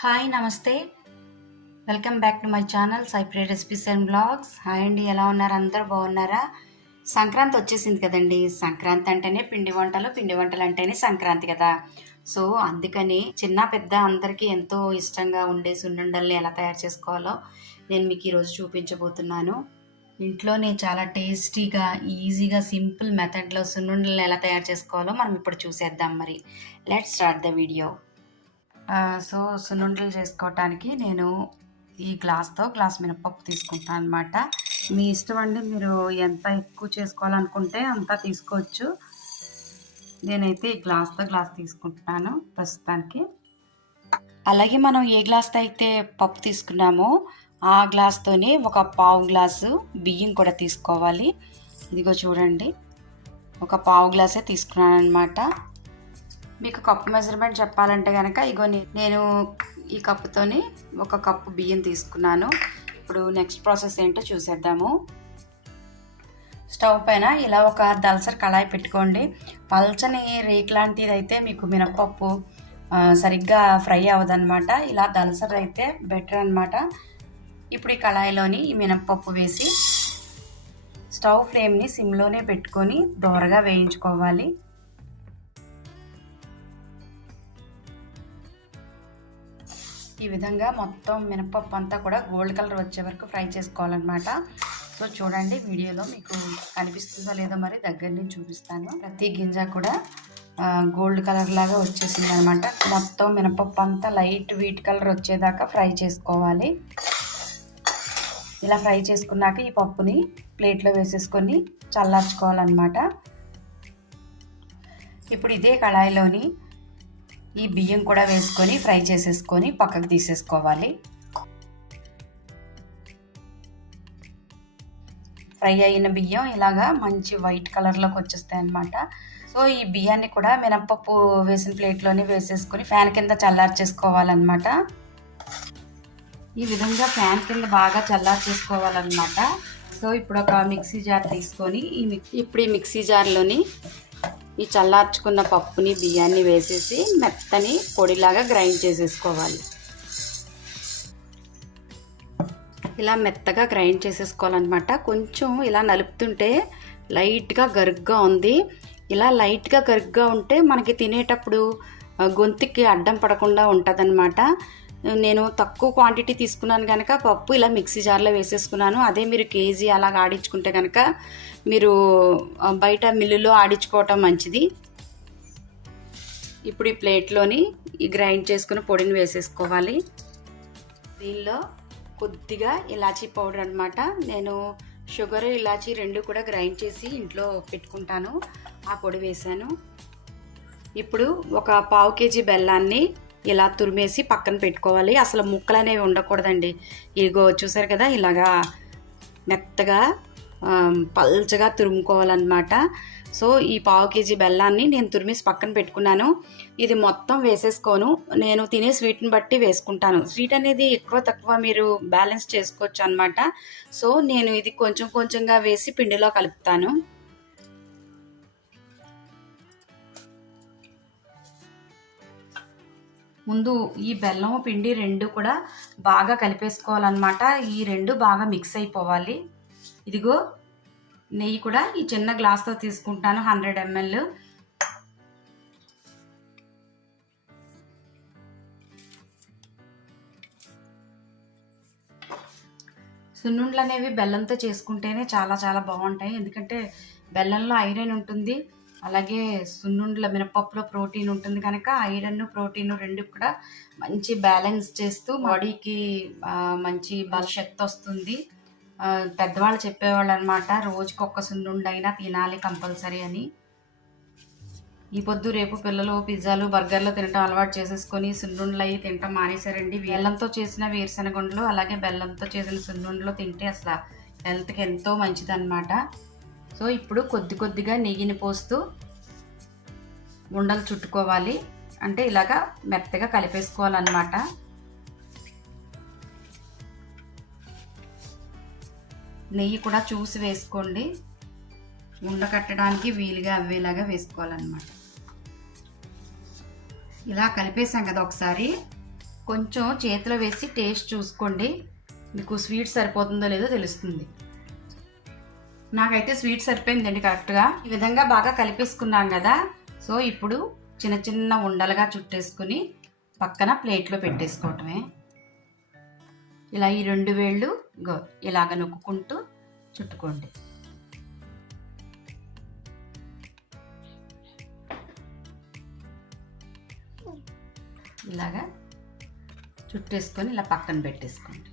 Hi నమస్తే. Welcome back to my channel Saipriya recipes and blogs. Hi అండి, ఎలా ఉన్నారు? అందరూ బాగున్నారా? సంక్రాంతి వచ్చేసింది కదండి. సంక్రాంతి అంటేనే పిండి వంటలు అంటేనే సంక్రాంతి కదా. సో అందుకని చిన్న పెద్ద అందరికీ ఎంతో ఇష్టంగా ఉండే సున్నుండల్ని ఎలా తయారు చేసుకోవాలో నేను మీకు ఈరోజు చూపించబోతున్నాను. ఇంట్లోనే చాలా టేస్టీగా ఈజీగా సింపుల్ మెథడ్లో సున్నుండల్ని ఎలా తయారు చేసుకోవాలో మనం ఇప్పుడు చూసేద్దాం. మరి let's start the video. So సున్నుండలు చేసుకోవటానికి నేను ఈ గ్లాస్ మినపప్పు తీసుకుంటాను అనమాట. మీ ఇష్టం అండి, మీరు ఎంత ఎక్కువ చేసుకోవాలనుకుంటే అంత తీసుకోవచ్చు. నేనైతే ఈ గ్లాస్ తీసుకుంటున్నాను ప్రస్తుతానికి. అలాగే మనం ఏ గ్లాస్తో అయితే పప్పు తీసుకున్నామో ఆ గ్లాస్తోనే ఒక పావు గ్లాసు బియ్యం కూడా తీసుకోవాలి. ఇదిగో చూడండి, ఒక పావు గ్లాసే తీసుకున్నాను అనమాట. మీకు కప్పు మెజర్మెంట్ చెప్పాలంటే కనుక ఇగో నేను ఈ కప్పుతోని ఒక కప్పు బియ్యం తీసుకున్నాను. ఇప్పుడు నెక్స్ట్ ప్రాసెస్ ఏంటో చూసేద్దాము. స్టవ్ పైన ఇలా ఒక దలసరి కళాయి పెట్టుకోండి. పల్చని రేక్ లాంటిది అయితే మీకు మినపప్పు సరిగ్గా ఫ్రై అవ్వదన్నమాట. ఇలా దలసరి అయితే బెటర్ అనమాట. ఇప్పుడు ఈ కళాయిలోని ఈ మినపప్పు వేసి స్టవ్ ఫ్లేమ్ని సిమ్లోనే పెట్టుకొని దోరగా వేయించుకోవాలి. ఈ విధంగా మొత్తం మినపప్పు అంతా కూడా గోల్డ్ కలర్ వచ్చే వరకు ఫ్రై చేసుకోవాలన్నమాట. సో చూడండి, వీడియోలో మీకు కనిపిస్తుందో లేదో మరి దగ్గర నుంచి చూపిస్తాను. ప్రతి గింజ కూడా గోల్డ్ కలర్ లాగా వచ్చేసింది అనమాట. మొత్తం మినపప్పు అంతా లైట్ వీట్ కలర్ వచ్చేదాకా ఫ్రై చేసుకోవాలి. ఇలా ఫ్రై చేసుకున్నాక ఈ పప్పుని ప్లేట్లో వేసేసుకొని చల్లార్చుకోవాలన్నమాట. ఇప్పుడు ఇదే కళాయిలోని ఈ బియ్యం కూడా వేసుకొని ఫ్రై చేసేసుకొని పక్కకు తీసేసుకోవాలి. ఫ్రై అయిన బియ్యం ఇలాగా మంచి వైట్ కలర్లోకి వచ్చేస్తాయి అన్నమాట. సో ఈ బియ్యాన్ని కూడా మినపప్పు వేసిన ప్లేట్లోనే వేసేసుకొని ఫ్యాన్ కింద చల్లార్చేసుకోవాలన్నమాట. ఈ విధంగా ఫ్యాన్ కింద బాగా చల్లార్చేసుకోవాలన్నమాట. సో ఇప్పుడు ఒక మిక్సీ జార్ తీసుకొని ఇప్పుడు ఈ మిక్సీ జార్లోని ఈ చల్లార్చుకున్న పప్పుని బియ్యాన్ని వేసేసి మెత్తని పొడిలాగా గ్రైండ్ చేసేసుకోవాలి. ఇలా మెత్తగా గ్రైండ్ చేసేసుకోవాలన్నమాట. కొంచెం ఇలా నలుపుతుంటే లైట్గా గరుగ్గా ఉంది. ఇలా లైట్గా గరుగ్గా ఉంటే మనకి తినేటప్పుడు గొంతుకి అడ్డం పడకుండా ఉంటుందన్నమాట. నేను తక్కువ క్వాంటిటీ తీసుకున్నాను కనుక పప్పు ఇలా మిక్సీ జార్లో వేసేసుకున్నాను. అదే మీరు కేజీ అలాగ ఆడించుకుంటే కనుక మీరు బయట మిల్లులో ఆడించుకోవటం మంచిది. ఇప్పుడు ఈ ప్లేట్లోని ఈ గ్రైండ్ చేసుకున్న పొడిని వేసేసుకోవాలి. దీనిలో కొద్దిగా ఇలాచీ పౌడర్ అనమాట. నేను షుగర్ ఇలాచీ రెండు కూడా గ్రైండ్ చేసి ఇంట్లో పెట్టుకుంటాను. ఆ పొడి వేసాను. ఇప్పుడు ఒక పావు కేజీ బెల్లాన్ని ఇలా తురిమేసి పక్కన పెట్టుకోవాలి. అసలు ముక్కలు అనేవి ఉండకూడదండి. ఇదిగో చూసారు కదా, ఇలాగా మెత్తగా పల్చగా తురుముకోవాలన్నమాట. సో ఈ పావు కేజీ బెల్లాన్ని నేను తురిమేసి పక్కన పెట్టుకున్నాను. ఇది మొత్తం వేసేసుకోను, నేను తినే స్వీట్ని బట్టి వేసుకుంటాను. స్వీట్ అనేది ఎక్కువ తక్కువ మీరు బ్యాలెన్స్ చేసుకోవచ్చు అనమాట. సో నేను ఇది కొంచెం కొంచెంగా వేసి పిండిలో కలుపుతాను. ముందు ఈ బెల్లం పిండి రెండు కూడా బాగా కలిపేసుకోవాలన్నమాట. ఈ రెండు బాగా మిక్స్ అయిపోవాలి. ఇదిగో నెయ్యి కూడా ఈ చిన్న గ్లాస్తో తీసుకుంటాను, 100 ml. సున్నుండలు అనేవి బెల్లంతో చేసుకుంటేనే చాలా చాలా బాగుంటాయి. ఎందుకంటే బెల్లంలో ఐరన్ ఉంటుంది, అలాగే సున్నుండల మినపప్పులో ప్రోటీన్ ఉంటుంది కనుక ఐరన్ ప్రోటీన్ రెండు కూడా మంచి బ్యాలెన్స్ చేస్తూ బాడీకి మంచి బలశక్తి వస్తుంది. పెద్దవాళ్ళు చెప్పేవాళ్ళు అనమాట, రోజుకి ఒక్క సున్నుండైనా తినాలి కంపల్సరీ అని. ఈ పొద్దు రేపు పిల్లలు పిజ్జాలు బర్గర్లు తినటం అలవాటు చేసేసుకొని సున్నుండలు అవి తినటం మానేశారండి. బెల్లంతో చేసిన వేరుశనగుండలు అలాగే బెల్లంతో చేసిన సున్నుండలు తింటే అసలు హెల్త్కి ఎంతో మంచిదన్నమాట. సో ఇప్పుడు కొద్ది కొద్దిగా నెయ్యిని పోస్తూ ఉండలు చుట్టుకోవాలి. అంటే ఇలాగా మెత్తగా కలిపేసుకోవాలన్నమాట. నెయ్యి కూడా చూసి వేసుకోండి, ఉండకట్టడానికి వీలుగా అవ్వేలాగా వేసుకోవాలన్నమాట. ఇలా కలిపేసాం కదా ఒకసారి, కొంచెం చేతిలో వేసి టేస్ట్ చూసుకోండి, మీకు స్వీట్ సరిపోతుందో లేదో తెలుస్తుంది. నాకైతే స్వీట్ సరిపోయిందండి కరెక్ట్గా. ఈ విధంగా బాగా కలిపేసుకున్నాం కదా. సో ఇప్పుడు చిన్న చిన్న ఉండలుగా చుట్టేసుకుని పక్కన ప్లేట్లో పెట్టేసుకోవటమే. ఇలా ఈ 2 వేళ్ళు ఇలాగ నొక్కుంటూ చుట్టుకోండి. ఇలాగా చుట్టేసుకొని ఇలా పక్కన పెట్టేసుకోండి.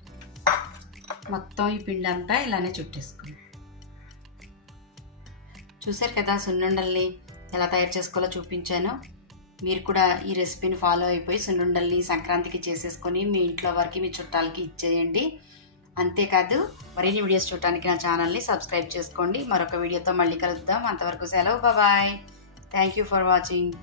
మొత్తం ఈ పిండి అంతా ఇలానే చుట్టేసుకోండి. చూసారు కదా సున్నుండల్ని ఎలా తయారు చేసుకోవాలో చూపించాను. మీరు కూడా ఈ రెసిపీని ఫాలో అయిపోయి సున్నుండల్ని సంక్రాంతికి చేసేసుకొని మీ ఇంట్లో వారికి మీ చుట్టాలకి ఇచ్చేయండి. అంతేకాదు మరిన్ని వీడియోస్ చూడటానికి నా ఛానల్ని సబ్స్క్రైబ్ చేసుకోండి. మరొక వీడియోతో మళ్ళీ కలుద్దాం. అంతవరకు సెలవు. Bye. Thank you for watching.